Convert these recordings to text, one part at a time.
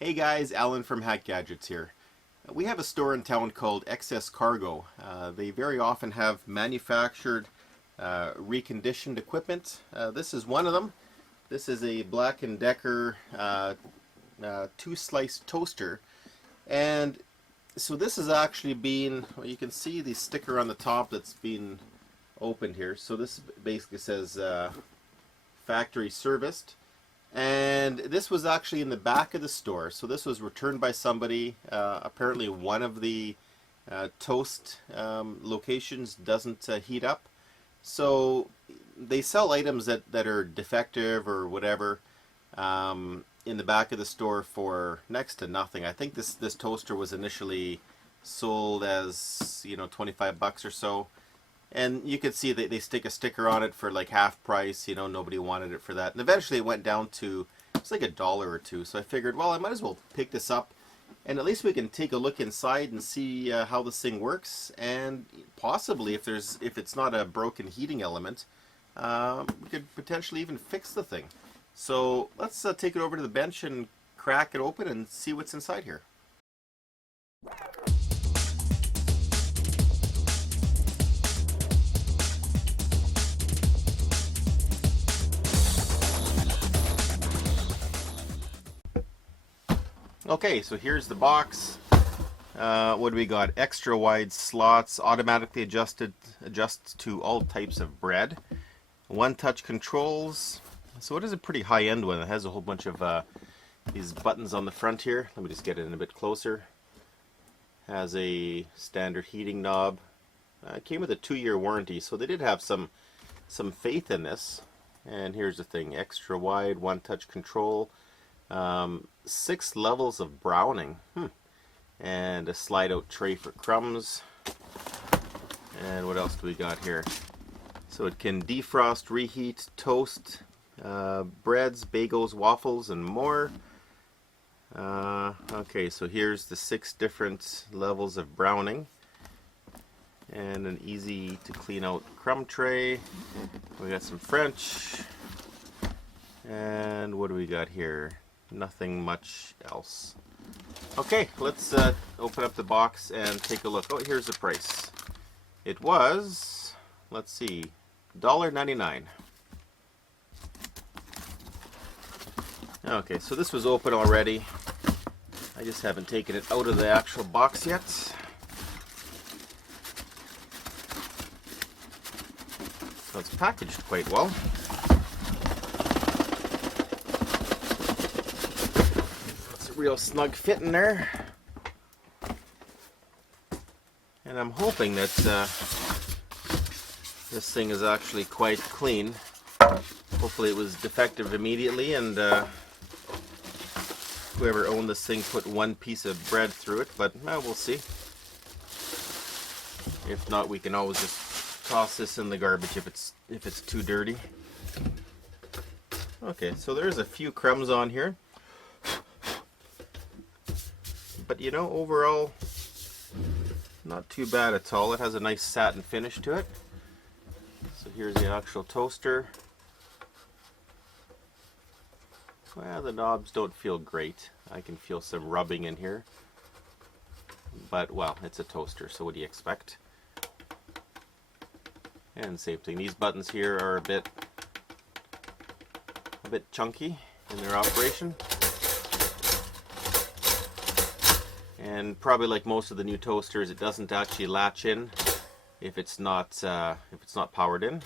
Hey guys, Alan from Hack Gadgets here. We have a store in town called Excess Cargo. They very often have manufactured, reconditioned equipment. This is one of them. This is a Black & Decker two-slice toaster. And so this has actually been, well, you can see the sticker on the top that's been opened here. So this basically says factory serviced. And this was actually in the back of the store. So this was returned by somebody. Apparently one of the toast locations doesn't heat up. So they sell items that are defective or whatever in the back of the store for next to nothing. I think this toaster was initially sold as, you know, 25 bucks or so. And you could see that they stick a sticker on it for like half price. You know, nobody wanted it for that. And eventually it went down to, it's like $1 or $2. So I figured, well, I might as well pick this up. And at least we can take a look inside and see how this thing works. And possibly, if it's not a broken heating element, we could potentially even fix the thing. So let's take it over to the bench and crack it open and see what's inside here. Okay, so here's the box. What do we got? Extra wide slots, automatically adjusts to all types of bread. One-touch controls. So it is a pretty high-end one. It has a whole bunch of these buttons on the front here. Let me just get it in a bit closer. Has a standard heating knob. It came with a 2-year warranty, so they did have some faith in this. And here's the thing: extra wide, one-touch control. 6 levels of browning, and a slide out tray for crumbs. And what else do we got here? So it can defrost, reheat, toast, breads, bagels, waffles, and more. Okay, so here's the 6 different levels of browning, and an easy to clean out crumb tray. We got some French, and what do we got here? Nothing much else. Okay, let's open up the box and take a look. Oh, here's the price. It was, let's see, $1.99. Okay, so this was open already. I just haven't taken it out of the actual box yet. So it's packaged quite well. Real snug fit in there, and I'm hoping that this thing is actually quite clean. Hopefully it was defective immediately, and whoever owned this thing put one piece of bread through it, but we'll see. If not, we can always just toss this in the garbage if it's too dirty. Okay, so there's a few crumbs on here. But you know, overall, not too bad at all. It has a nice satin finish to it. So here's the actual toaster. Well, the knobs don't feel great. I can feel some rubbing in here. But, well, it's a toaster, so what do you expect? And same thing. These buttons here are a bit chunky in their operation. And probably like most of the new toasters, it doesn't actually latch in if it's not powered in.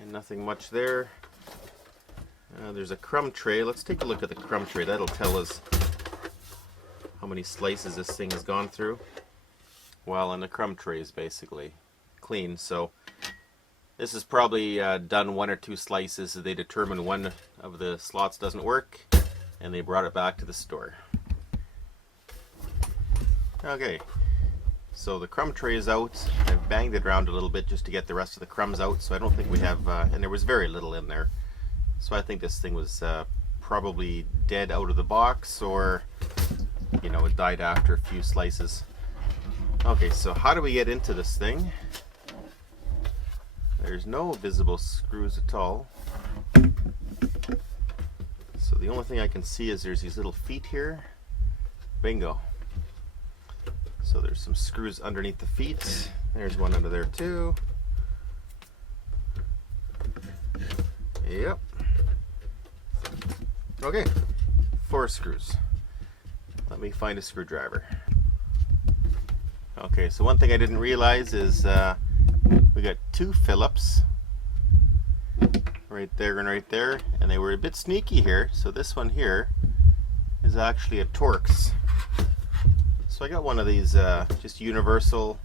And nothing much there. There's a crumb tray. Let's take a look at the crumb tray. That'll tell us how many slices this thing has gone through. Well, and the crumb tray is basically clean. So this is probably done 1 or 2 slices. They determined one of the slots doesn't work, and they brought it back to the store. Okay, so the crumb tray is out. I've banged it around a little bit just to get the rest of the crumbs out, so I don't think we have, and there was very little in there. So I think this thing was probably dead out of the box, or, you know, it died after a few slices. Okay, so how do we get into this thing? There's no visible screws at all. So So the only thing I can see is there's these little feet here. Bingo. So there's some screws underneath the feet. There's one under there too. Yep. Okay, 4 screws. Let me find a screwdriver. Okay, so one thing I didn't realize is we got 2 Phillips right there and right there, and they were a bit sneaky here. So this one here is actually a Torx. So I got one of these just universal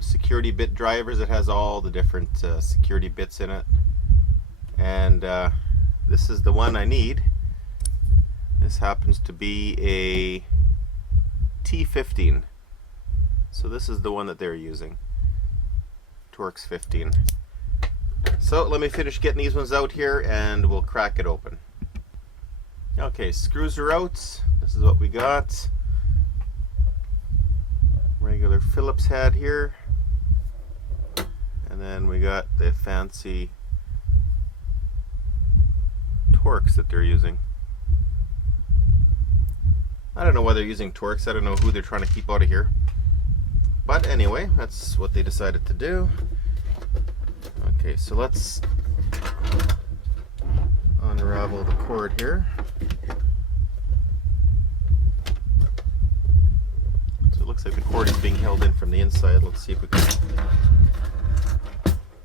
security bit drivers that has all the different security bits in it, and this is the one I need. This happens to be a T15, so this is the one that they're using, Torx 15. So let me finish getting these ones out here and we'll crack it open. Okay, screws are out. This is what we got. Regular Phillips head here, and then we got the fancy Torx that they're using. I don't know why they're using Torx. I don't know who they're trying to keep out of here, but anyway, that's what they decided to do. Okay, so let's unravel the cord here. So it looks like the cord is being held in from the inside. Let's see if we can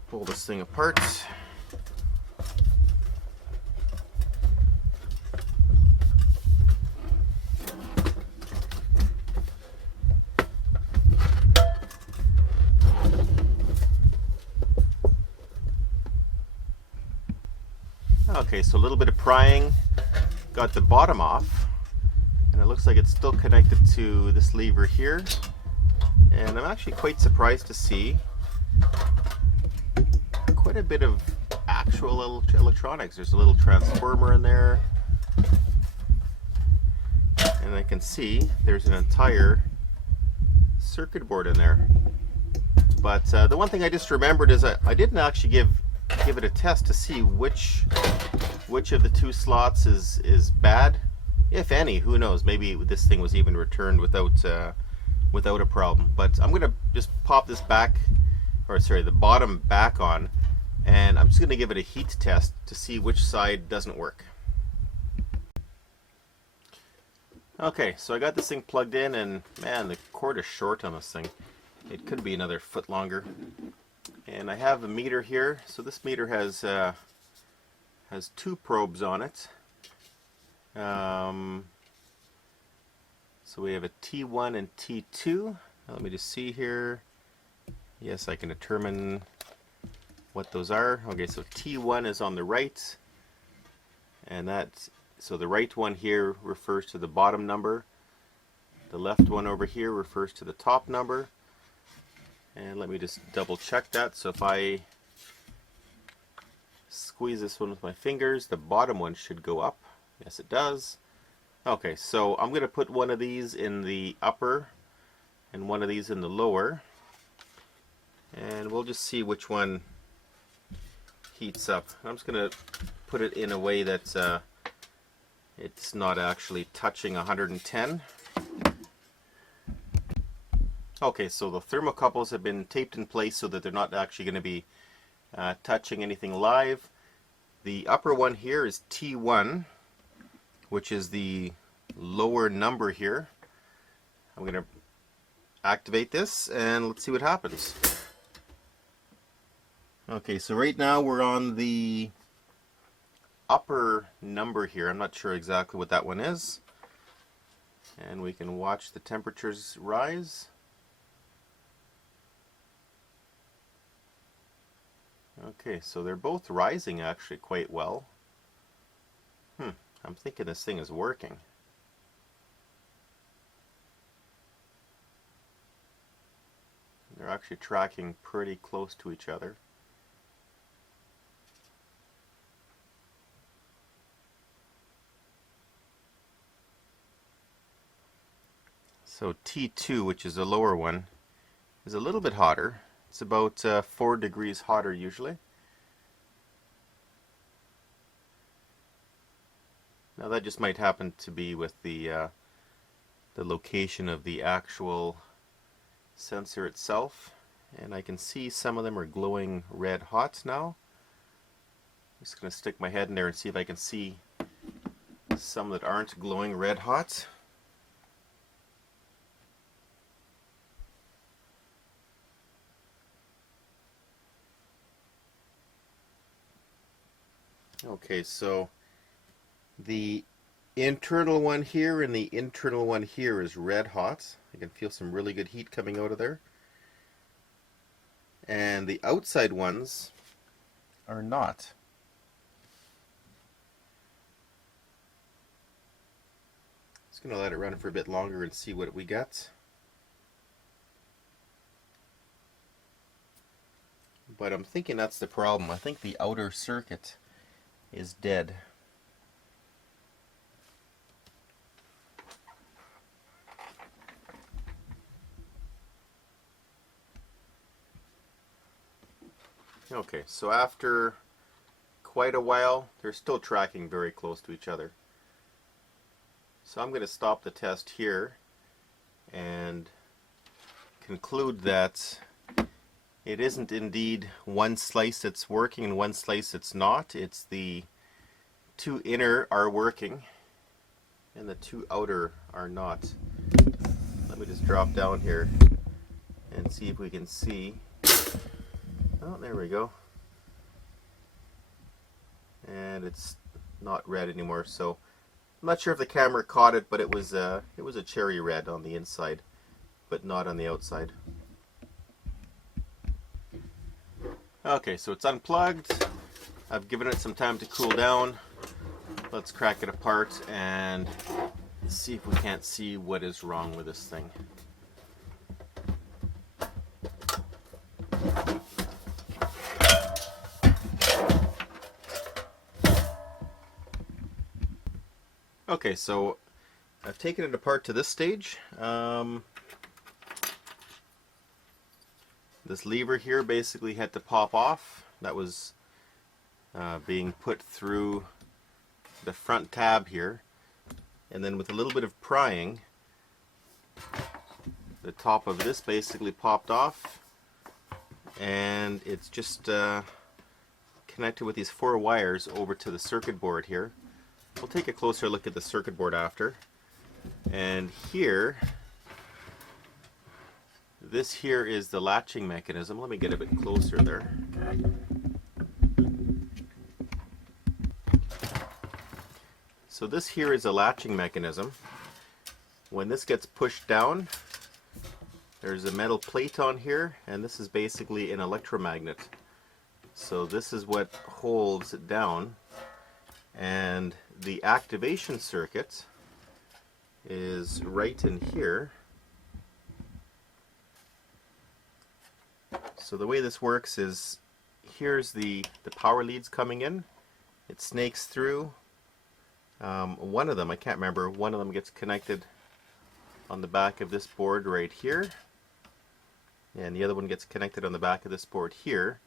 pull this thing apart. Okay, so a little bit of prying got the bottom off, and it looks like it's still connected to this lever here, and I'm actually quite surprised to see quite a bit of actual electronics. There's a little transformer in there, and I can see there's an entire circuit board in there. But the one thing I just remembered is I didn't actually give it a test to see which of the 2 slots is bad, if any. Who knows, maybe this thing was even returned without a problem. But I'm gonna just pop this back, or sorry, the bottom back on, and I'm just gonna give it a heat test to see which side doesn't work. Okay, so I got this thing plugged in, and man, the cord is short on this thing. It could be another foot longer. And I have a meter here. So this meter has 2 probes on it. So we have a T1 and T2. Let me just see here. Yes, I can determine what those are. Okay, so T1 is on the right, and so the right one here refers to the bottom number. The left one over here refers to the top number. And let me just double check that. So if I squeeze this one with my fingers, the bottom one should go up. Yes, it does. Okay, so I'm going to put one of these in the upper and one of these in the lower, and we'll just see which one heats up. I'm just going to put it in a way that it's not actually touching 110. Okay, so the thermocouples have been taped in place so that they're not actually going to be touching anything live. The upper one here is T1, which is the lower number here. I'm going to activate this and let's see what happens. Okay, so right now we're on the upper number here. I'm not sure exactly what that one is. And we can watch the temperatures rise. Okay, so they're both rising actually quite well. I'm thinking this thing is working. They're actually tracking pretty close to each other. So T2, which is the lower one, is a little bit hotter. It's about 4 degrees hotter usually. Now that just might happen to be with the location of the actual sensor itself, and I can see some of them are glowing red hot now. I'm just going to stick my head in there and see if I can see some that aren't glowing red hot. Okay, so the internal one here and the internal one here is red hot. I can feel some really good heat coming out of there. And the outside ones are not. Just going to let it run for a bit longer and see what we get. But I'm thinking that's the problem. I think the outer circuit is dead. Okay, so after quite a while, they're still tracking very close to each other. So I'm going to stop the test here and conclude that it isn't indeed one slice that's working and one slice that's not. It's the two inner are working and the two outer are not. Let me just drop down here and see if we can see. Oh, there we go. And it's not red anymore, so I'm not sure if the camera caught it, but it was a cherry red on the inside, but not on the outside. Okay, so it's unplugged. I've given it some time to cool down. Let's crack it apart and see if we can't see what is wrong with this thing. Okay, so I've taken it apart to this stage. This lever here basically had to pop off. That was being put through the front tab here. And then with a little bit of prying, the top of this basically popped off. And it's just connected with these 4 wires over to the circuit board here. We'll take a closer look at the circuit board after. And here, this here is the latching mechanism. Let me get a bit closer there. So this here is a latching mechanism. When this gets pushed down, there's a metal plate on here, and this is basically an electromagnet. So this is what holds it down. And the activation circuit is right in here. So the way this works is, here's the power leads coming in. It snakes through. One of them, I can't remember, one of them gets connected on the back of this board right here. And the other one gets connected on the back of this board here.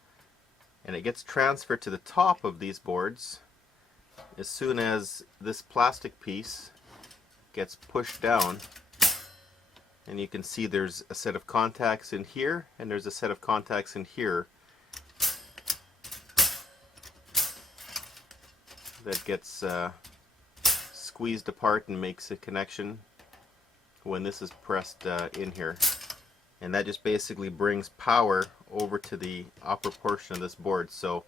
And it gets transferred to the top of these boards as soon as this plastic piece gets pushed down. And you can see there's a set of contacts in here, and there's a set of contacts in here that gets squeezed apart and makes a connection when this is pressed in here. And that just basically brings power over to the upper portion of this board. So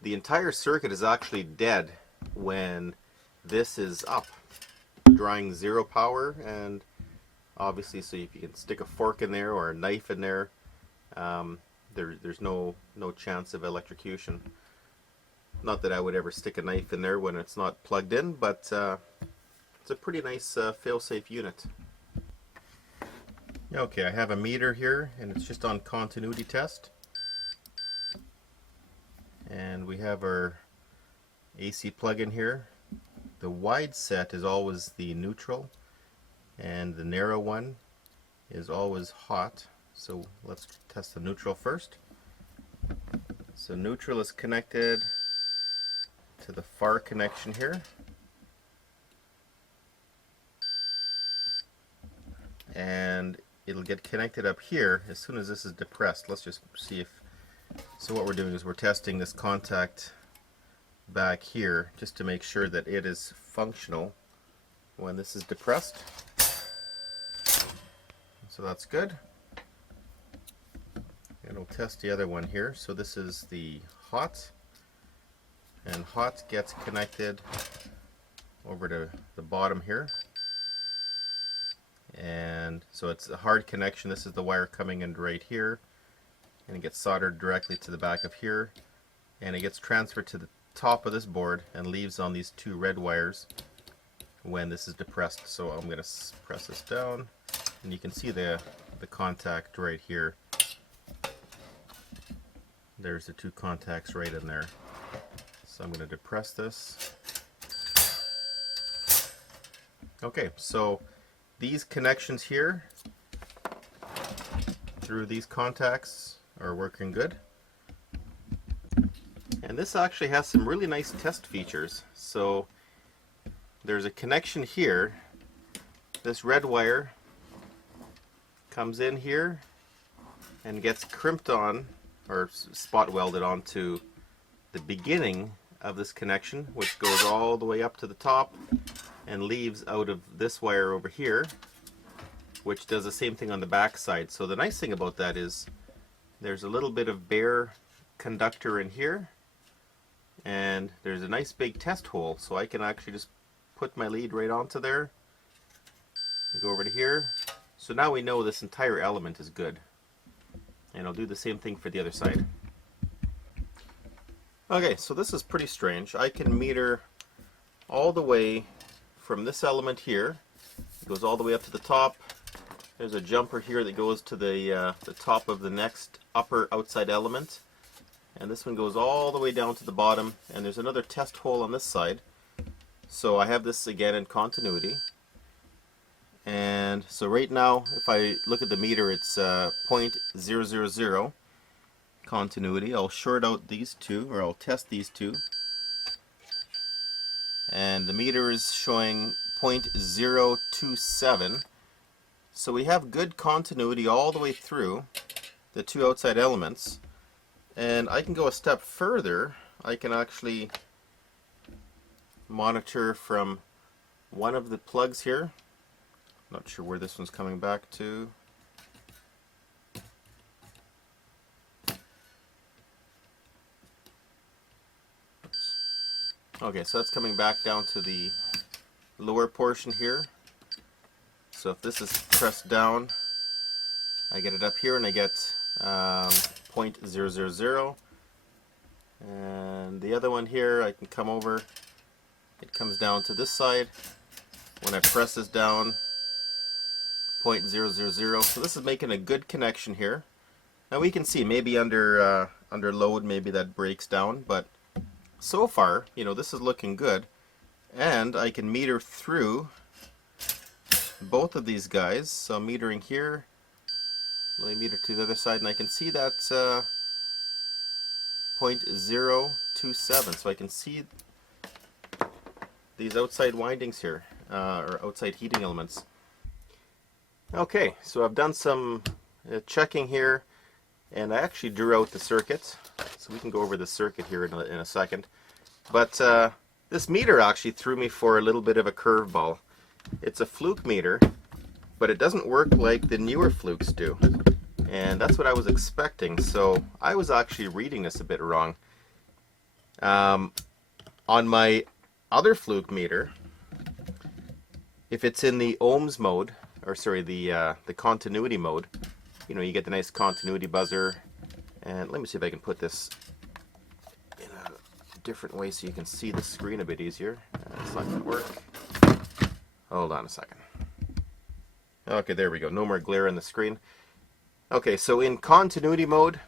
the entire circuit is actually dead when this is up, drawing 0 power. And obviously, so if you can stick a fork in there or a knife in there, there's no chance of electrocution. Not that I would ever stick a knife in there when it's not plugged in, but it's a pretty nice fail-safe unit. Okay, I have a meter here, and it's just on continuity test. And we have our AC plug-in here. The wide set is always the neutral, and the narrow one is always hot. So let's test the neutral first. So neutral is connected to the far connection here. and it'll get connected up here as soon as this is depressed. Let's just see if, so what we're doing is we're testing this contact back here just to make sure that it is functional when this is depressed. So that's good. And we'll test the other one here. So this is the hot, and hot gets connected over to the bottom here. And so it's a hard connection. This is the wire coming in right here, and it gets soldered directly to the back of here, and it gets transferred to the top of this board and leaves on these two red wires when this is depressed. So I'm going to press this down, and you can see the contact right here. There's the two contacts right in there. So I'm going to depress this. Okay, so these connections here through these contacts are working good. And this actually has some really nice test features. So there's a connection here. This red wire comes in here and gets crimped on, or spot welded onto the beginning of this connection, which goes all the way up to the top and leaves out of this wire over here, which does the same thing on the back side. So the nice thing about that is there's a little bit of bare conductor in here, and there's a nice big test hole, so I can actually just put my lead right onto there and go over to here. So now we know this entire element is good, and I'll do the same thing for the other side. Okay, so this is pretty strange. I can meter all the way from this element here. It goes all the way up to the top. There's a jumper here that goes to the top of the next upper outside element, and this one goes all the way down to the bottom, and there's another test hole on this side. So I have this again in continuity, and so right now if I look at the meter, it's 0.000 continuity. I'll short out these two, or I'll test these two, and the meter is showing 0.027. So we have good continuity all the way through the two outside elements. And I can go a step further. I can actually monitor from one of the plugs here. Not sure where this one's coming back to. Okay, so that's coming back down to the lower portion here. So if this is pressed down, I get it up here and I get 0.000. And the other one here, I can come over, it comes down to this side. When I press this down, 0.000. So this is making a good connection here. Now we can see maybe under load, maybe that breaks down, but so far, you know, this is looking good. And I can meter through both of these guys. So I'm metering here. Let me meter to the other side, and I can see that 0.027. So I can see these outside windings here, or outside heating elements. Okay, so I've done some checking here, and I actually drew out the circuit. So we can go over the circuit here in a second. But this meter actually threw me for a little bit of a curveball. It's a fluke meter, but it doesn't work like the newer flukes do. And that's what I was expecting, so I was actually reading this a bit wrong. On my other fluke meter, if it's in the ohms mode, or sorry, the continuity mode, you know, you get the nice continuity buzzer. And let me see if I can put this in a different way so you can see the screen a bit easier. It's not going to work. Hold on a second. Okay, there we go. No more glare on the screen. Okay, so in continuity mode,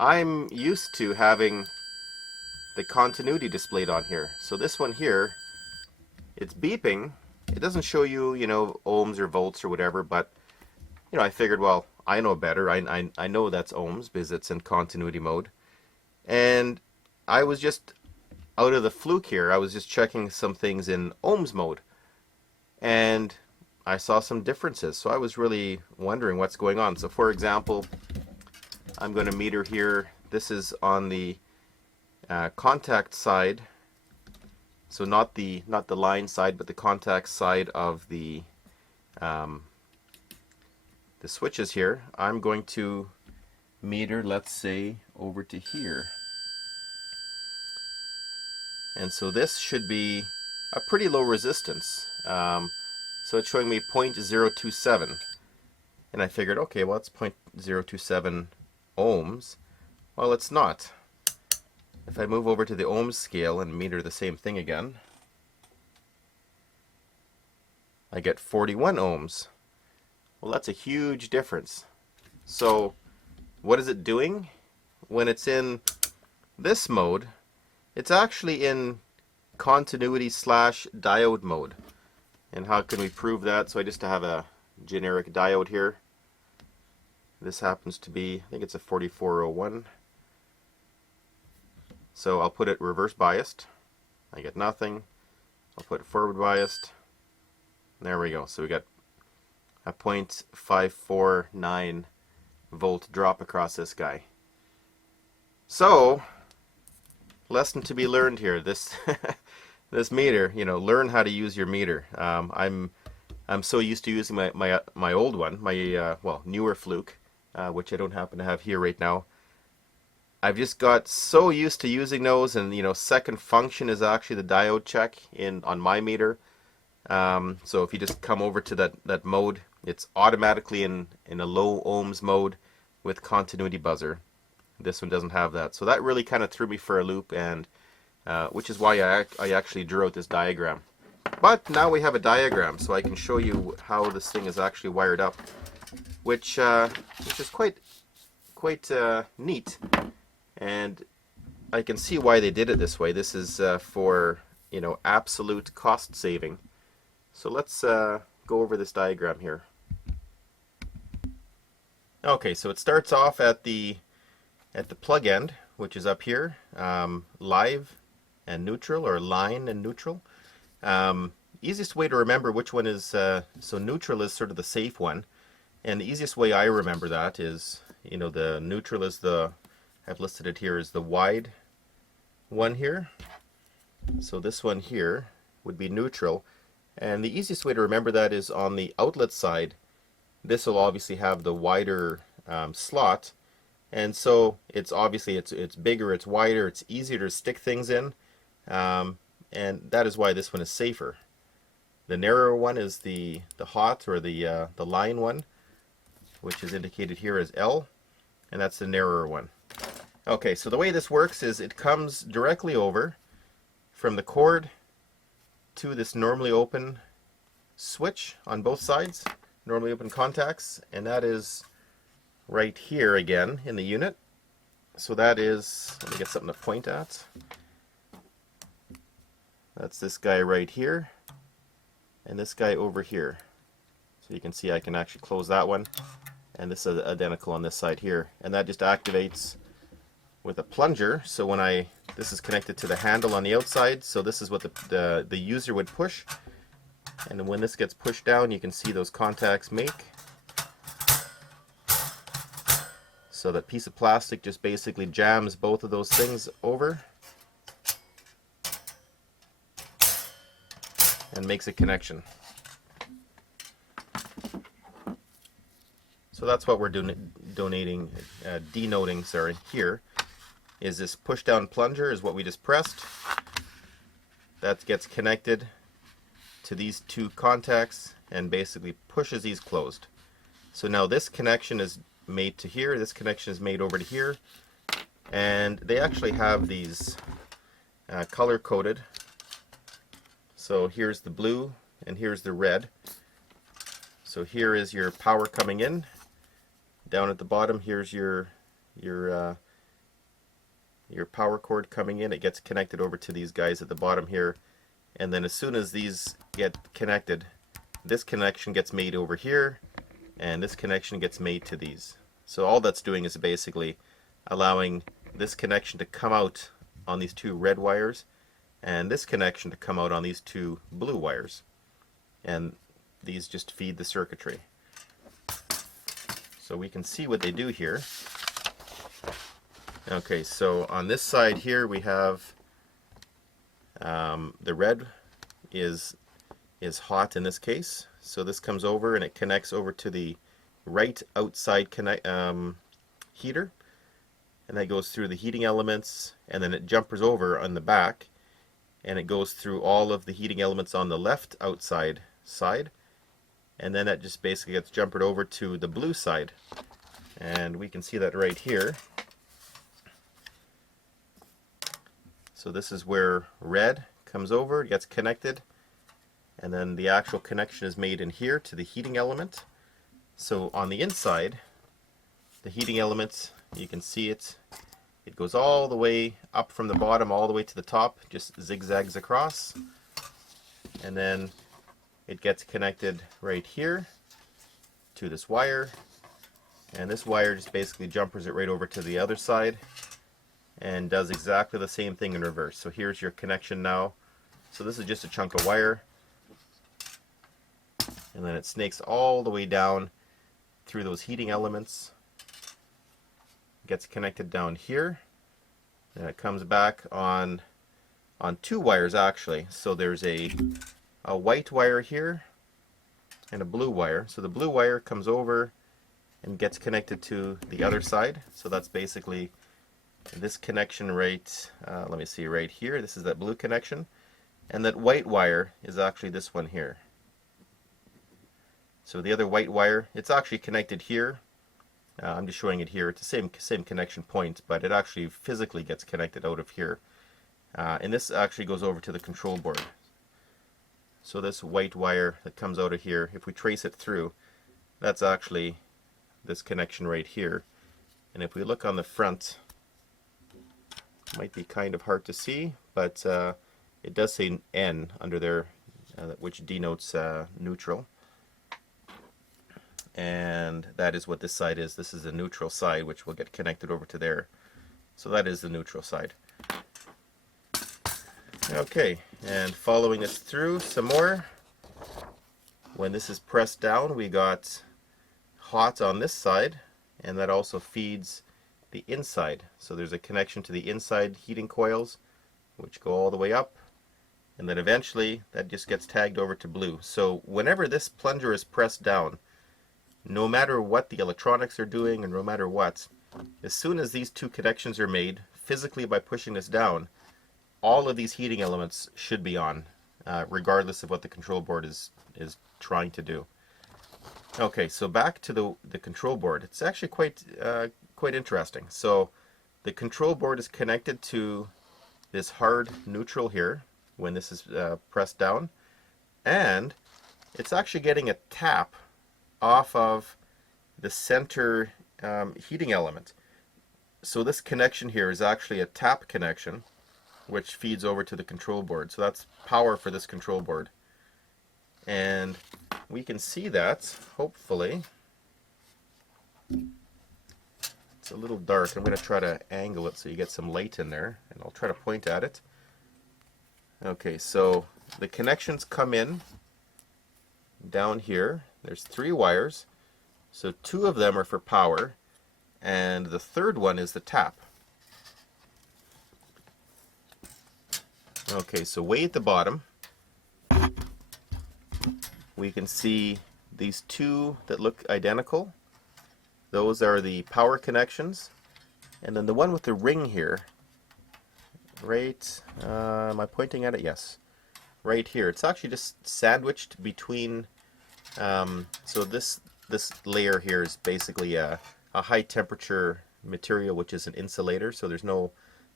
I'm used to having the continuity displayed on here. So this one here, it's beeping. It doesn't show you, you know, ohms or volts or whatever, but, you know, I figured, well, I know better. I know that's ohms because it's in continuity mode. And I was just out of the fluke here. I was just checking some things in ohms mode. And I saw some differences. So I was really wondering what's going on. So for example, I'm going to meter here. This is on the contact side. So not the line side, but the contact side of the switches here. I'm going to meter, let's say, over to here. And so this should be a pretty low resistance. So it's showing me 0.027. And I figured, okay, well, it's 0.027 ohms. Well, it's not. If I move over to the ohms scale and meter the same thing again, I get 41 ohms. Well, that's a huge difference. So what is it doing? When it's in this mode, it's actually in continuity / diode mode. And how can we prove that? So I just have a generic diode here. This happens to be, I think it's a 4401. So I'll put it reverse biased. I get nothing. I'll put it forward biased. There we go. So we got a 0.549 volt drop across this guy. So, lesson to be learned here. This this meter, you know, learn how to use your meter. I'm so used to using my old one, my well, newer Fluke, which I don't happen to have here right now. I've just got so used to using those, and you know, second function is actually the diode check on my meter. So if you just come over to that mode, it's automatically in a low ohms mode with continuity buzzer. This one doesn't have that, so that really kind of threw me for a loop, and which is why I actually drew out this diagram. But now we have a diagram, so I can show you how this thing is actually wired up, which is quite neat. And I can see why they did it this way. This is for, you know, absolute cost saving. So let's go over this diagram here. Okay, so it starts off at the plug end, which is up here, live and neutral, or line and neutral. Easiest way to remember which one is, so neutral is sort of the safe one, and the easiest way I remember that is, you know, the neutral is I've listed it here as the wide one here. So this one here would be neutral, and the easiest way to remember that is on the outlet side. This will obviously have the wider slot, and so it's obviously it's bigger, it's wider, it's easier to stick things in, and that is why this one is safer. The narrower one is the hot, or the line one, which is indicated here as L, and that's the narrower one. Okay, so the way this works is it comes directly over from the cord to this normally open switch on both sides, normally open contacts, and that is right here again in the unit. So that is, let me get something to point at. That's this guy right here, and this guy over here. So you can see I can actually close that one, and this is identical on this side here, and that just activates with a plunger. So when this is connected to the handle on the outside, so this is what the user would push, and then when this gets pushed down, you can see those contacts make. So that piece of plastic just basically jams both of those things over and makes a connection. So that's what we're denoting here. Is this push down plunger is what we just pressed. That gets connected to these two contacts and basically pushes these closed. So now this connection is made to here, this connection is made over to here, and they actually have these color coded. So here's the blue and here's the red. So here is your power coming in. Down at the bottom, here's your power cord coming in. It gets connected over to these guys at the bottom here, and then as soon as these get connected, this connection gets made over here, and this connection gets made to these. So all that's doing is basically allowing this connection to come out on these two red wires, and this connection to come out on these two blue wires. And these just feed the circuitry. So we can see what they do here. Okay, so on this side here we have the red is hot in this case. So this comes over and it connects over to the right outside heater, and that goes through the heating elements, and then it jumpers over on the back and it goes through all of the heating elements on the left outside side, and then that just basically gets jumpered over to the blue side, and we can see that right here. So this is where red comes over, gets connected, and then the actual connection is made in here to the heating element. So on the inside, the heating element, you can see it goes all the way up from the bottom all the way to the top, just zigzags across, and then it gets connected right here to this wire, and this wire just basically jumpers it right over to the other side and does exactly the same thing in reverse. So here's your connection now. So this is just a chunk of wire, and then it snakes all the way down through those heating elements, gets connected down here, and it comes back on two wires actually. So there's a white wire here and a blue wire. So the blue wire comes over and gets connected to the other side. So that's basically this connection right, let me see, right here. This is that blue connection, and that white wire is actually this one here. So the other white wire, it's actually connected here. I'm just showing it here. It's the same connection point, but it actually physically gets connected out of here. And this actually goes over to the control board. So this white wire that comes out of here, if we trace it through, that's actually this connection right here. And if we look on the front, it might be kind of hard to see, but it does say N under there, which denotes neutral. And that is what this side is. This is the neutral side, which will get connected over to there. So that is the neutral side. Okay, and following this through some more, when this is pressed down, we got hot on this side, and that also feeds the inside. So there's a connection to the inside heating coils, which go all the way up, and then eventually that just gets tagged over to blue. So whenever this plunger is pressed down, no matter what the electronics are doing and no matter what, as soon as these two connections are made physically by pushing this down, all of these heating elements should be on, regardless of what the control board is trying to do. Okay, so back to the control board. It's actually quite interesting. So the control board is connected to this hard neutral here when this is pressed down, and it's actually getting a tap off of the center heating element. So this connection here is actually a tap connection, which feeds over to the control board. So that's power for this control board. And we can see that, hopefully. It's a little dark. I'm going to try to angle it so you get some light in there, and I'll try to point at it. Okay, so the connections come in down here. There's 3 wires, so 2 of them are for power, and the third one is the tap. Okay, so way at the bottom, we can see these 2 that look identical. Those are the power connections, and then the one with the ring here, right, am I pointing at it? Yes. Right here. It's actually just sandwiched between, so this layer here is basically a high temperature material, which is an insulator, so there's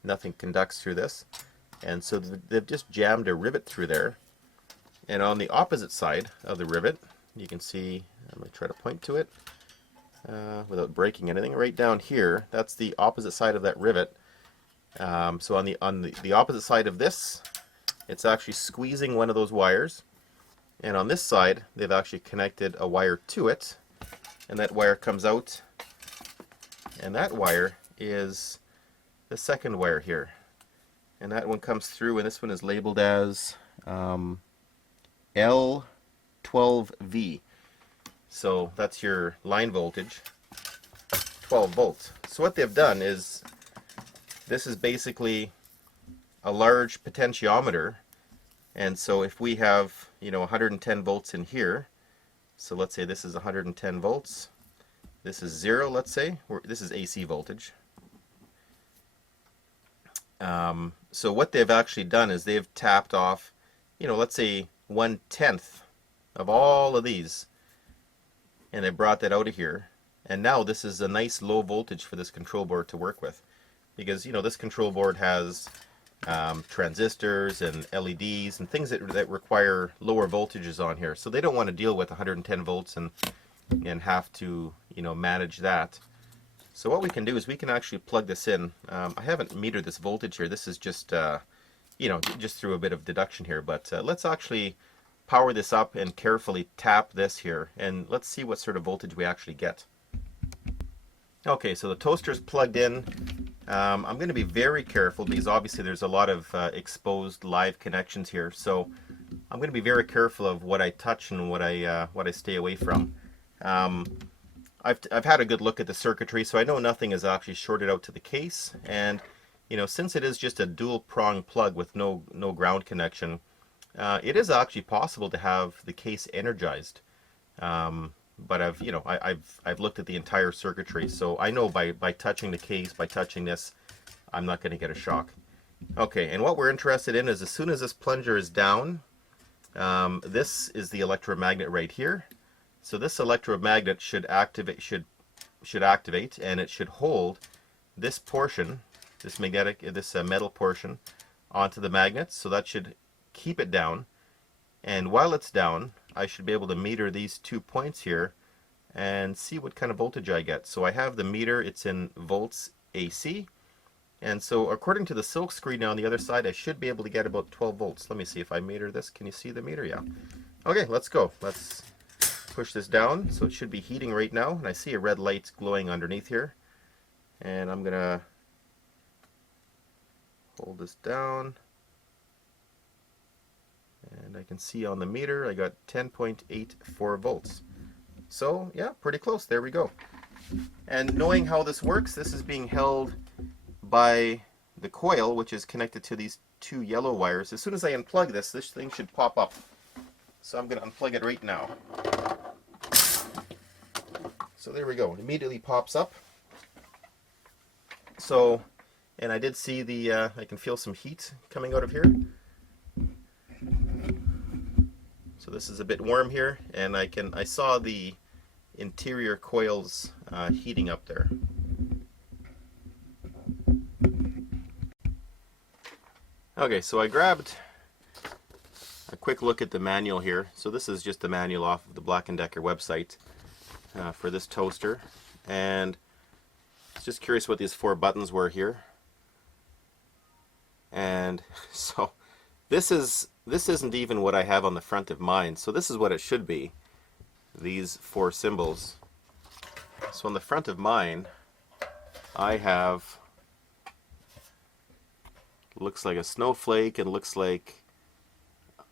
nothing conducts through this. And so they've just jammed a rivet through there. And on the opposite side of the rivet, you can see, I'm going to try to point to it without breaking anything. Right down here, that's the opposite side of that rivet. So on the opposite side of this, it's actually squeezing one of those wires. And on this side, they've actually connected a wire to it. And that wire comes out. And that wire is the second wire here. And that one comes through, and this one is labeled as L27. 12V. So that's your line voltage, 12 volts. So what they've done is, this is basically a large potentiometer, and so if we have, 110 volts in here, so let's say this is 110 volts, this is 0, let's say, this is AC voltage. So what they've actually done is they've tapped off, let's say 1/10 of all of these, and they brought that out of here, and now this is a nice low voltage for this control board to work with, because this control board has transistors and LEDs and things that require lower voltages on here, so they don't want to deal with 110 volts and have to manage that. So what we can do is we can actually plug this in. I haven't metered this voltage here. This is just just through a bit of deduction here, but let's actually power this up and carefully tap this here, and let's see what sort of voltage we actually get. Okay, so the toaster's plugged in. I'm going to be very careful because obviously there's a lot of exposed live connections here, so I'm going to be very careful of what I touch and what I stay away from. I've had a good look at the circuitry, so I know nothing is actually shorted out to the case, and since it is just a dual prong plug with no ground connection, it is actually possible to have the case energized. But I've looked at the entire circuitry, so I know by touching the case, by touching this, I'm not going to get a shock. Okay, and what we're interested in is, as soon as this plunger is down, this is the electromagnet right here. So this electromagnet should activate, and it should hold this portion, this metal portion, onto the magnet. So that should keep it down. And while it's down, I should be able to meter these 2 points here and see what kind of voltage I get. So I have the meter; it's in volts AC. And so according to the silk screen on the other side, I should be able to get about 12 volts. Let me see if I meter this. Can you see the meter? Yeah. Okay, let's go. Let's push this down. So it should be heating right now, and I see a red light glowing underneath here. And I'm gonna hold this down, and I can see on the meter I got 10.84 volts. So yeah, pretty close. There we go. And knowing how this works, this is being held by the coil, which is connected to these 2 yellow wires. As soon as I unplug this, this thing should pop up. So I'm going to unplug it right now. So there we go. It immediately pops up. So, and I did see I can feel some heat coming out of here. So this is a bit warm here, and I saw the interior coils heating up there. Okay, so I grabbed a quick look at the manual here. So this is just the manual off of the Black & Decker website for this toaster, and just curious what these 4 buttons were here. And so this isn't even what I have on the front of mine. So this is what it should be, these 4 symbols. So on the front of mine, I have, looks like a snowflake, and looks like,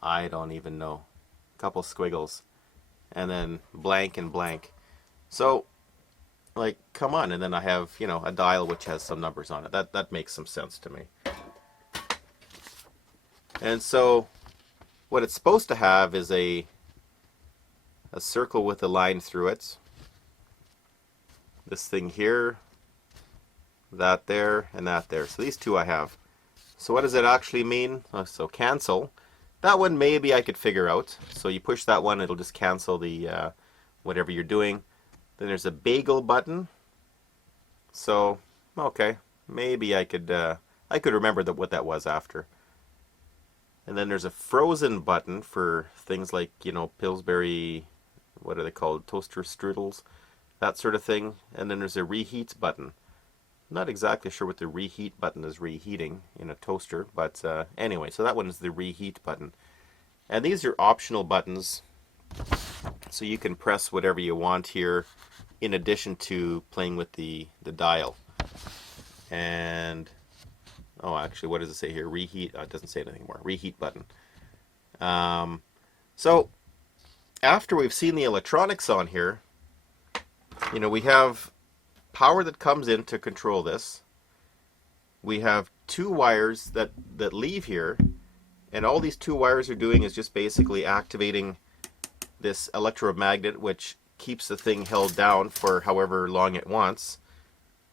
I don't even know, a couple squiggles, and then blank and blank. So, like, come on. And then I have, a dial which has some numbers on it. That makes some sense to me. And so what it's supposed to have is a circle with a line through it. This thing here, that there, and that there. So these 2 I have. So what does it actually mean? So cancel. That one maybe I could figure out. So you push that one, it'll just cancel the whatever you're doing. Then there's a bagel button. So okay, maybe I could remember what that was after. And then there's a frozen button for things like, Pillsbury, what are they called, toaster strudels, that sort of thing. And then there's a reheat button. Not exactly sure what the reheat button is reheating in a toaster, but anyway, so that one is the reheat button. And these are optional buttons, so you can press whatever you want here in addition to playing with the dial. And oh, actually, what does it say here? Reheat. It doesn't say anything more. Reheat button. So after we've seen the electronics on here, we have power that comes in to control this. We have two wires that leave here, and all these two wires are doing is just basically activating this electromagnet, which keeps the thing held down for however long it wants.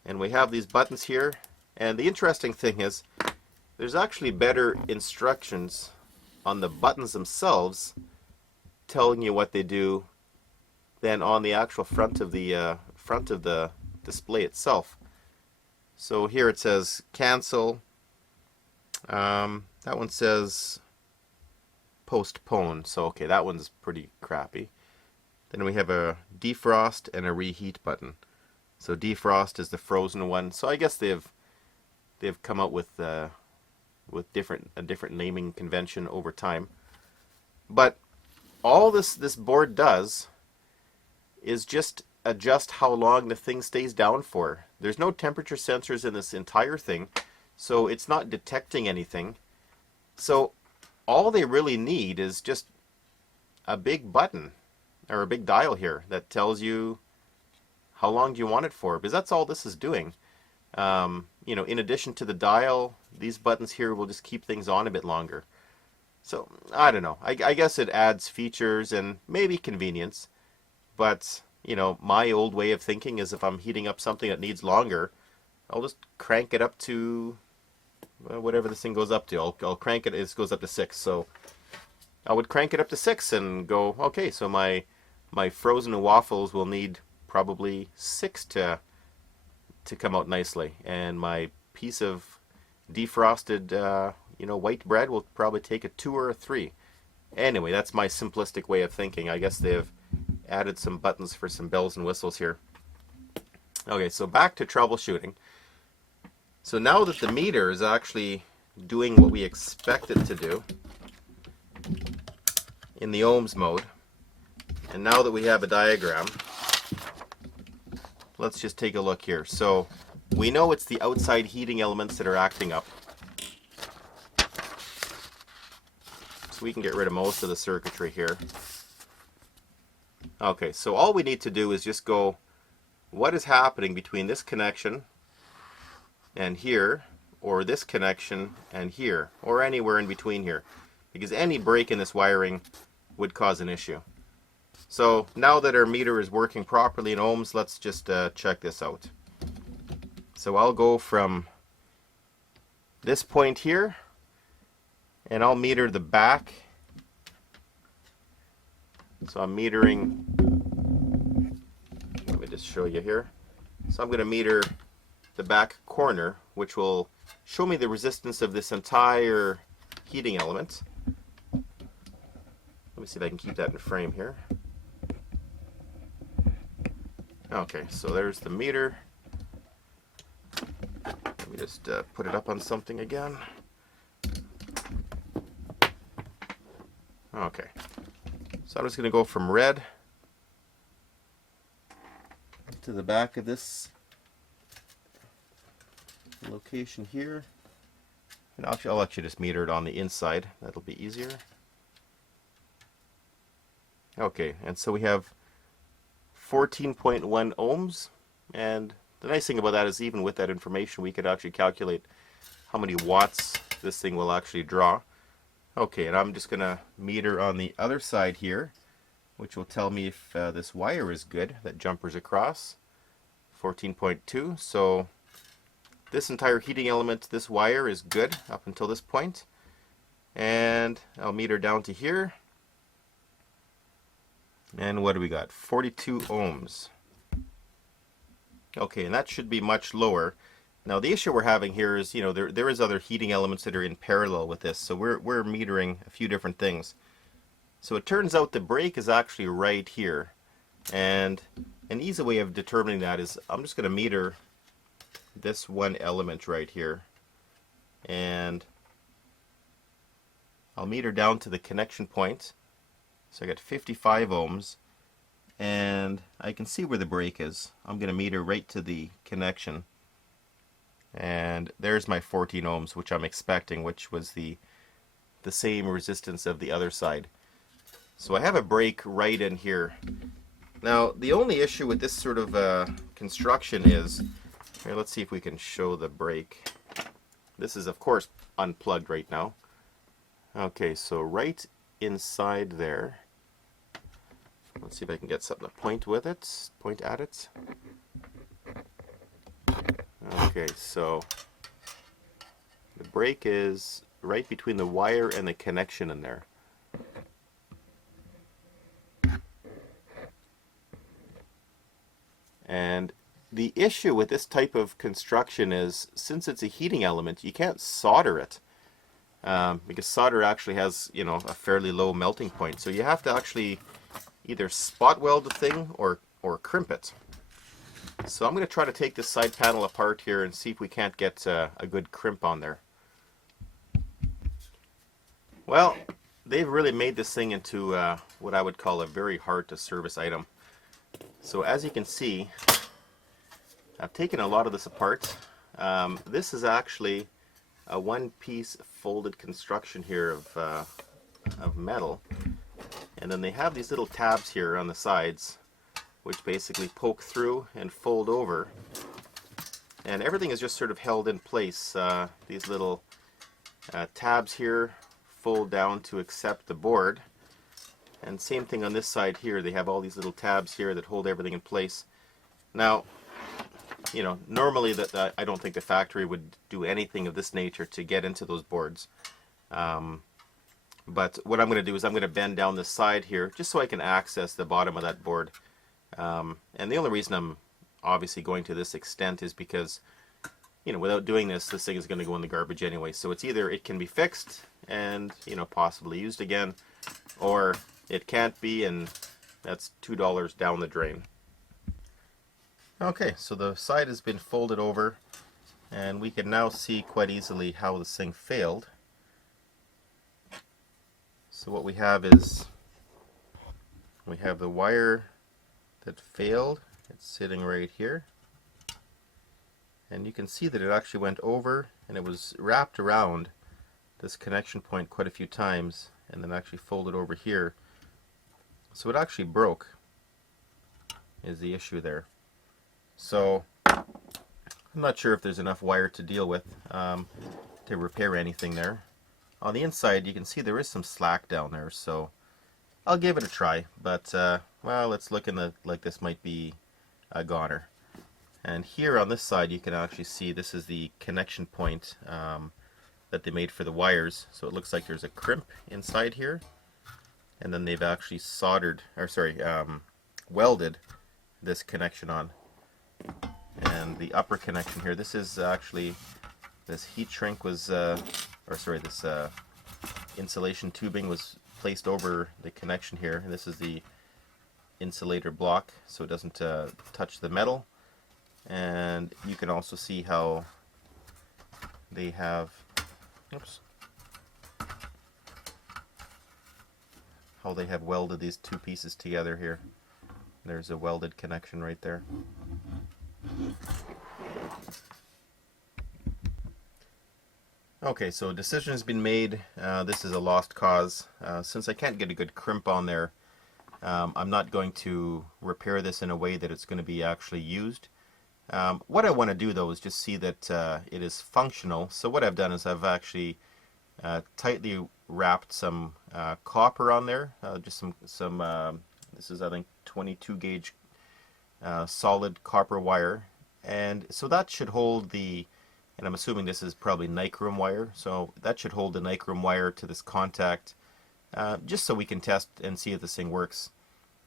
And we have these buttons here, and the interesting thing is there's actually better instructions on the buttons themselves telling you what they do than on the actual front of the display itself. So here it says cancel. That one says postpone. So okay, that one's pretty crappy. Then we have a defrost and a reheat button. So defrost is the frozen one. So I guess they've come out with a different naming convention over time. But all this board does is just adjust how long the thing stays down for. There's no temperature sensors in this entire thing, so it's not detecting anything. So all they really need is just a big button or a big dial here that tells you how long do you want it for, because that's all this is doing. In addition to the dial, these buttons here will just keep things on a bit longer. So I don't know. I guess it adds features and maybe convenience, but my old way of thinking is if I'm heating up something that needs longer, I'll just crank it up to whatever this thing goes up to. I'll crank it. It goes up to 6. So I would crank it up to 6 and go, okay, so my frozen waffles will need probably 6 to come out nicely, and my piece of defrosted white bread will probably take a 2 or a 3. Anyway, that's my simplistic way of thinking. I guess they've added some buttons for some bells and whistles here. Okay, so back to troubleshooting. So now that the meter is actually doing what we expect it to do in the ohms mode, and now that we have a diagram, let's just take a look here. So we know it's the outside heating elements that are acting up. So we can get rid of most of the circuitry here. Okay, so all we need to do is just go, what is happening between this connection and here, or this connection and here, or anywhere in between here, because any break in this wiring would cause an issue. So now that our meter is working properly in ohms, let's just check this out. So I'll go from this point here, and I'll meter the back. So I'm metering, let me just show you here. So I'm going to meter the back corner, which will show me the resistance of this entire heating element. Let me see if I can keep that in frame here. Okay, so there's the meter. Let me just put it up on something again. Okay, so I'm just going to go from red to the back of this location here. And actually, I'll let you just meter it on the inside. That'll be easier. Okay, and so we have 14.1 ohms, and the nice thing about that is even with that information we could actually calculate how many watts this thing will actually draw. Okay, and I'm just going to meter on the other side here, which will tell me if this wire is good that jumpers across. 14.2, so this entire heating element, this wire is good up until this point. And I'll meter down to here. And what do we got? 42 ohms. Okay, and that should be much lower. Now the issue we're having here is, there is other heating elements that are in parallel with this, so we're metering a few different things. So it turns out the break is actually right here, and an easy way of determining that is I'm just going to meter this one element right here, and I'll meter down to the connection point. So I got 55 ohms, and I can see where the break is. I'm going to meter right to the connection, and there's my 14 ohms, which I'm expecting, which was the same resistance of the other side. So I have a brake right in here. Now the only issue with this sort of construction is, here, let's see if we can show the brake. This is of course unplugged right now. Okay, so right inside there, let's see if I can get something to point at it. Okay, so the brake is right between the wire and the connection in there. And the issue with this type of construction is, since it's a heating element, you can't solder it. Because solder actually has, you know, a fairly low melting point. So you have to actually either spot weld the thing or crimp it. So I'm going to try to take this side panel apart here and see if we can't get a good crimp on there. Well, they've really made this thing into what I would call a very hard to service item. So as you can see, I've taken a lot of this apart. This is actually a one-piece folded construction here of metal, and then they have these little tabs here on the sides which basically poke through and fold over, and everything is just sort of held in place. These little tabs here fold down to accept the board, and same thing on this side here. They have all these little tabs here that hold everything in place. Now, you know, normally that I don't think the factory would do anything of this nature to get into those boards. But what I'm going to do is I'm going to bend down this side here just so I can access the bottom of that board. And the only reason I'm obviously going to this extent is because, you know, without doing this, this thing is going to go in the garbage anyway. So it's either it can be fixed and, you know, possibly used again, or it can't be, and that's $2 down the drain. Okay, so the side has been folded over, and we can now see quite easily how this thing failed. So what we have is, we have the wire that failed. It's sitting right here, and you can see that it actually went over, and it was wrapped around this connection point quite a few times, and then actually folded over here. So it actually broke, is the issue there. So I'm not sure if there's enough wire to deal with to repair anything there. On the inside you can see there is some slack down there, so I'll give it a try, but well, it's looking like this might be a goner. And here on this side you can actually see this is the connection point that they made for the wires. So it looks like there's a crimp inside here, and then they've actually welded this connection on. And the upper connection here, this is actually, this heat shrink was, this insulation tubing was placed over the connection here. And this is the insulator block, so it doesn't touch the metal. And you can also see how they have, how they have welded these two pieces together here. There's a welded connection right there. Okay, so a decision has been made. This is a lost cause. Since I can't get a good crimp on there, I'm not going to repair this in a way that it's going to be actually used. What I want to do though is just see that it is functional. So what I've done is I've actually tightly wrapped some copper on there, just some this is, I think, 22 gauge solid copper wire, and so that should hold the, and I'm assuming this is probably nichrome wire, so that should hold the nichrome wire to this contact, just so we can test and see if this thing works.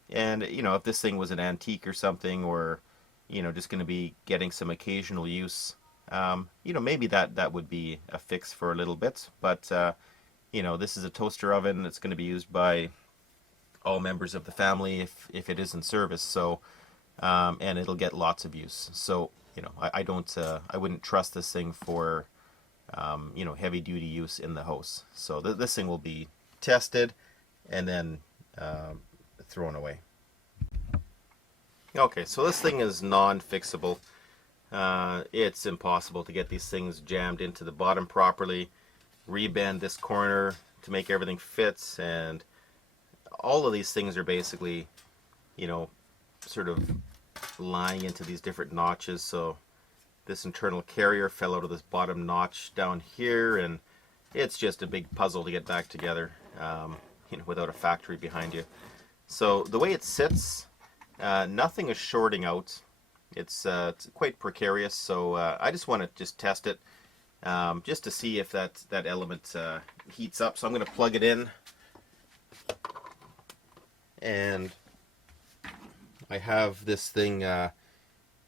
And you know, if this thing was an antique or something, or you know, just going to be getting some occasional use, you know, maybe that would be a fix for a little bit. But you know, this is a toaster oven. It's going to be used by all members of the family if it is in service. So and it'll get lots of use. So you know, I wouldn't trust this thing for you know, heavy duty use in the house. So this thing will be tested and then thrown away. Okay, so this thing is non-fixable. It's impossible to get these things jammed into the bottom properly, rebend this corner to make everything fits, and all of these things are basically, you know, sort of lying into these different notches. So this internal carrier fell out of this bottom notch down here, and it's just a big puzzle to get back together, you know, without a factory behind you. So the way it sits, nothing is shorting out. It's quite precarious, so I just want to just test it, just to see if that element heats up. So I'm going to plug it in, and I have this thing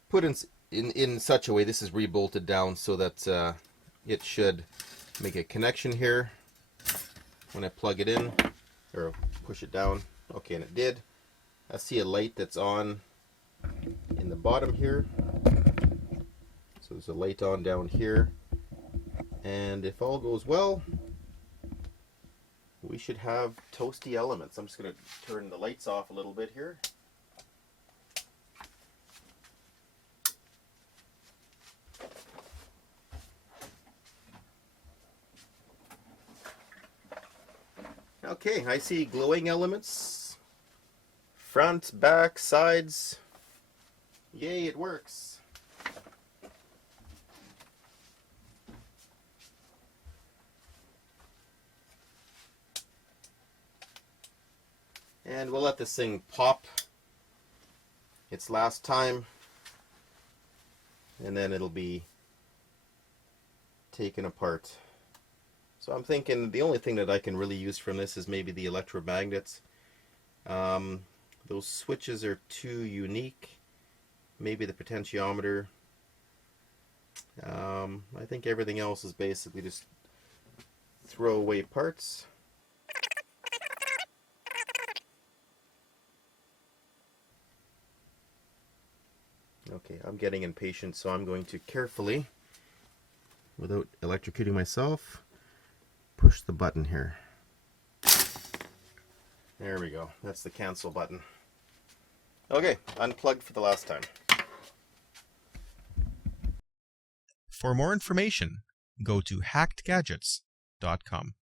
put in such a way, this is rebolted down so that it should make a connection here when I plug it in, or push it down. Okay, and it did. I see a light that's on in the bottom here. So there's a light on down here. And if all goes well, we should have toasty elements. I'm just going to turn the lights off a little bit here. Okay, I see glowing elements. Front, back, sides. Yay, it works. And we'll let this thing pop its last time, and then it'll be taken apart. So I'm thinking the only thing that I can really use from this is maybe the electromagnets. Those switches are too unique. Maybe the potentiometer. I think everything else is basically just throwaway parts. Okay, I'm getting impatient, so I'm going to carefully, without electrocuting myself, push the button here. There we go. That's the cancel button. Okay, unplugged for the last time. For more information, go to hackedgadgets.com.